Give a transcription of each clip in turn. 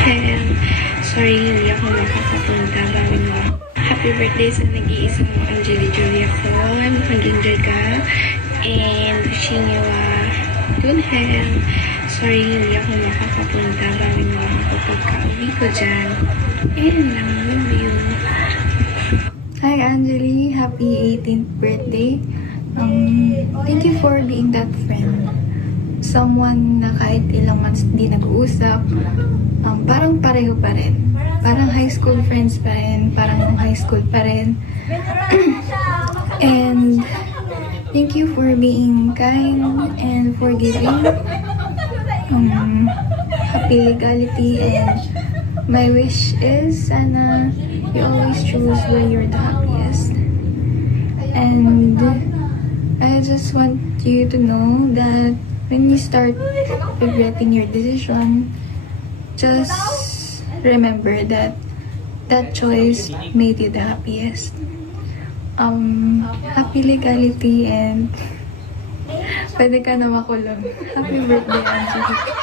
And sorry, hindi ako makakapunta. Bawin mo. Happy birthday sa nag-iisang Angeli Julia ko. Mag-enjoy ka. And wishing you a good health. Sorry, hindi ako makakapunta. Bawin mo ako pagka-uwi ko dyan. And love you. Hi Angeli, happy 18th birthday. Thank you for being that friend. Someone na kahit ilang months di nag-uusap, parang pareho pa rin. Parang high school friends pa rin, parang high school pa rin. And thank you for being kind and forgiving. Happy legality, and my wish is sana you always choose when you're the happiest. And I just want you to know that when you start regretting your decision, just remember that that choice made you the happiest. Happy legality, and pwede ka na makulong. Happy birthday, Angelique.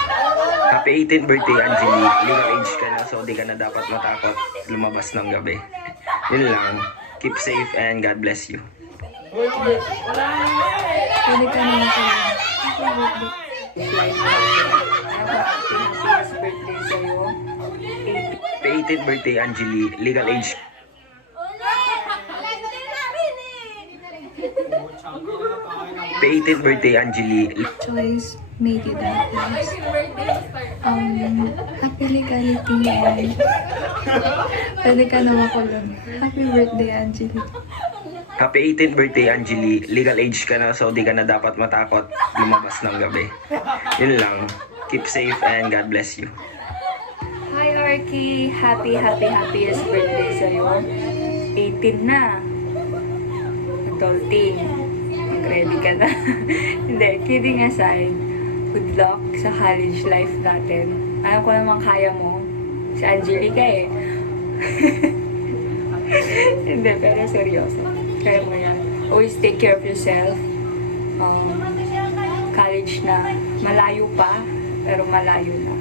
Happy 18th birthday, Angeli. Legal age ka na, so di ka na dapat matakot lumabas ng gabi. Yun lang. Keep safe and God bless you. Pwede ka na makulong. Happy 18th birthday, Angeli. Legal age. Happy 18th birthday, Angeli. Choice made you the happiest. Happy legality, and pwede ka na makulong. Happy birthday, Angelique. Happy 18th birthday, Angeli. Legal age ka na, so di ka na dapat matakot lumabas ng gabi. Yun lang. Keep safe and God bless you. Hi Arky! Happiest birthday sa'yo. 18 na. Adulting. Mag-ready ka na. Hindi, kidding aside. Good luck sa college life natin. Alam ko naman kaya mo. Si Angelica eh. Hindi, pero seryoso. Kaya mo yan. Always take care of yourself. College na. Malayo pa, pero malayo na.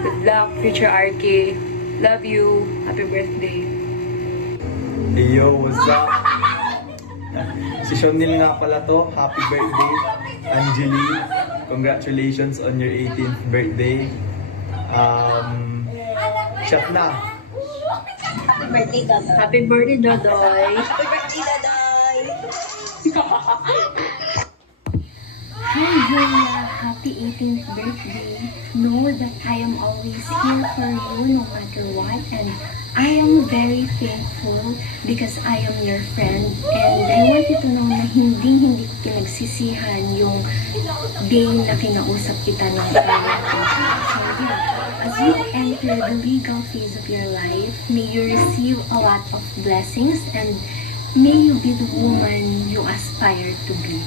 Good luck, future Arky. Love you. Happy birthday. Hey yo, what's up? Si Shonil nga pala to. Happy birthday, Angeli. Congratulations on your 18th birthday. Shot na. Happy birthday, Dodoy. Hi Julia, happy 18th birthday. Know that I am always here for you no matter what, and I am very thankful because I am your friend, and I want you to know na hindi ko pinagsisihan yung day na kinausap kita ng So yeah, as you enter the legal phase of your life, may you receive a lot of blessings, and may you be the woman you aspire to be.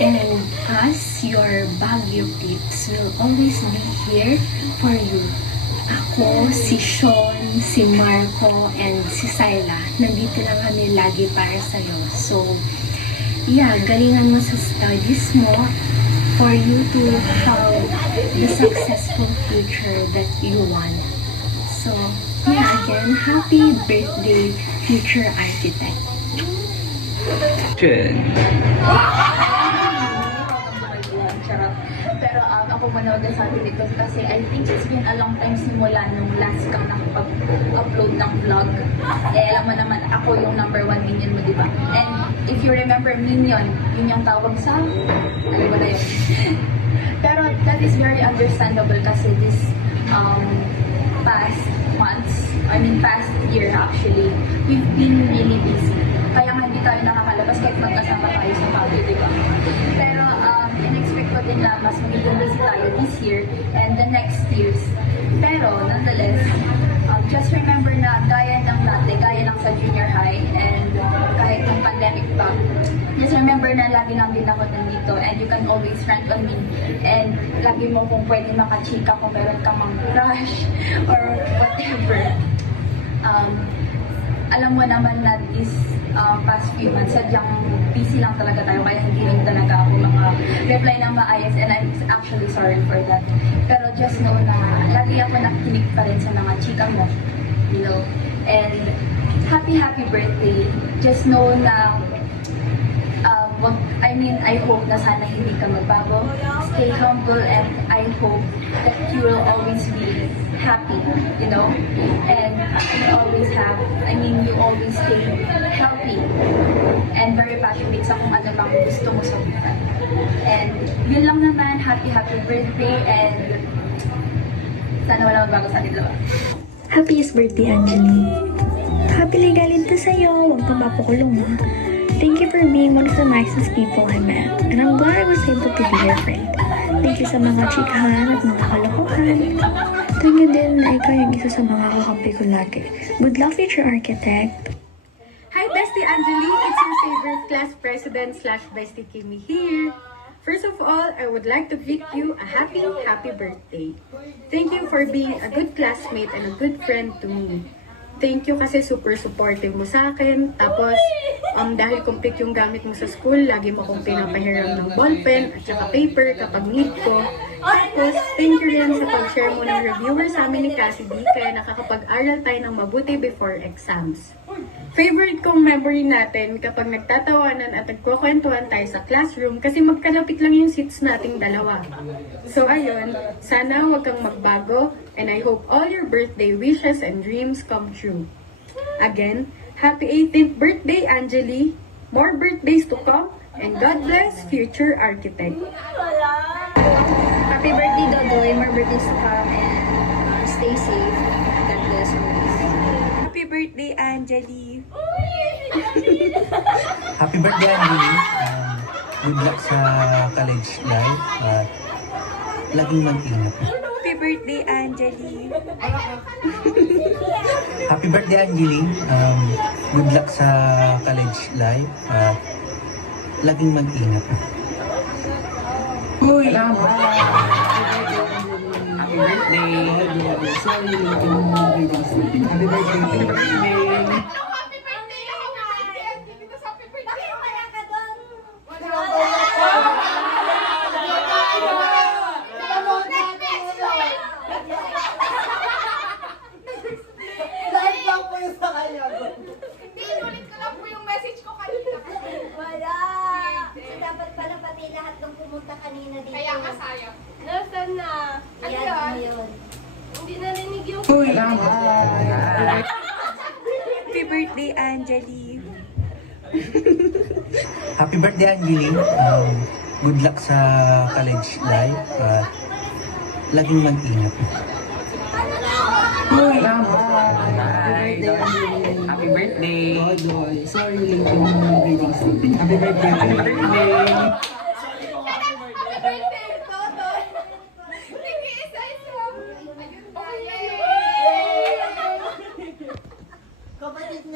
And us, your Baguio peeps, will always be here for you. Ako, si Sean, si Marco, and si Syla, nandito lang kami lagi para sa'yo. So, yeah, galingan mo sa studies mo for you to have the successful future that you want. So, yeah, again, happy birthday, future architect. Good. Charot. Pero ako manood sa atin dito kasi I think it's been a long time simula nung last kang nakapag-upload ng vlog. Eh, alam mo naman, ako yung number 1 minion mo, di ba? And if you remember minion, yun yung tawag sa... Alam mo na yun. Pero that is very understandable kasi this past months, past year actually, we've been really busy. Kaya nga hindi tayo nakakalabas kahit magkasama tayo sa Baguio, di ba? Pero in-expect ko din na mas magiging busy tayo this year and the next years. Pero nonetheless, just remember na gaya ng dati, gaya ng sa junior high and kahit ng pandemic pa, just remember na lagi lang din ako nandito and you can always rant on me and lagi mo kung pwede makachika kung meron ka mang crush or whatever. alam mo naman na this past few months, sadyang busy lang talaga tayo, kaya hindi rin talaga ako reply ng maayos, and I'm actually sorry for that. Pero just know na lagi ako nakikinig pa rin sa mga chika mo, you know, and happy birthday. Just know na I hope na sana hindi ka magbago. Stay humble, and I hope that you will always be happy, you know? And you always stay healthy and very passionate sa kung ano bang gusto mo sa buhay. And yun lang naman, happy birthday, and sana wala magbago sa akin dalawa. Happiest birthday, Angelie. Happy legalin to sa'yo. Huwag kang mapakulong, ha? Thank you for being one of the nicest people I met. And I'm glad I was able to be your friend. Thank you sa mga chikahan at mga kalokohan. Thank you din na ikaw yung isa sa mga kakampi ko lagi. Good luck, future architect. Hi, Bestie Angelie! It's your favorite class president / Bestie Kimi here. First of all, I would like to greet you a happy birthday. Thank you for being a good classmate and a good friend to me. Thank you kasi super supportive mo sa akin. Tapos, dahil complete yung gamit mo sa school, lagi mo akong pinapahiram ng ballpen at saka paper kapag need ko. Tapos, thank you rin sa pag-share mo ng reviewer sa amin ni Cassidy, kaya nakakapag-aral tayo ng mabuti before exams. Favorite kong memory natin kapag nagtatawanan at nagkukwentuhan tayo sa classroom kasi magkalapit lang yung seats nating dalawa. So ayun, sana huwag kang magbago, and I hope all your birthday wishes and dreams come true. Again, happy 18th birthday, Angelie! More birthdays to come, and God bless future architect. Happy birthday, Dodoy. More birthdays to come, and stay safe. God bless always. Happy birthday, Angelie! Happy birthday, Angelie. Good luck sa college life at laging mag-ingat. Happy birthday, Angelie! Happy birthday, Angelie. Good luck sa college life at laging mag-ingat. Happy birthday! Wala! So, dapat pala pati lahat ng pumunta kanina dito. Kaya nga sayang. Nasaan na? Ano yun? Hindi narinig yung... Happy birthday, Angelie! Happy birthday, Angelie. Good luck sa college life at laging mag-ingat. Happy birthday! Sorry, late yung greetings natin. Happy birthday.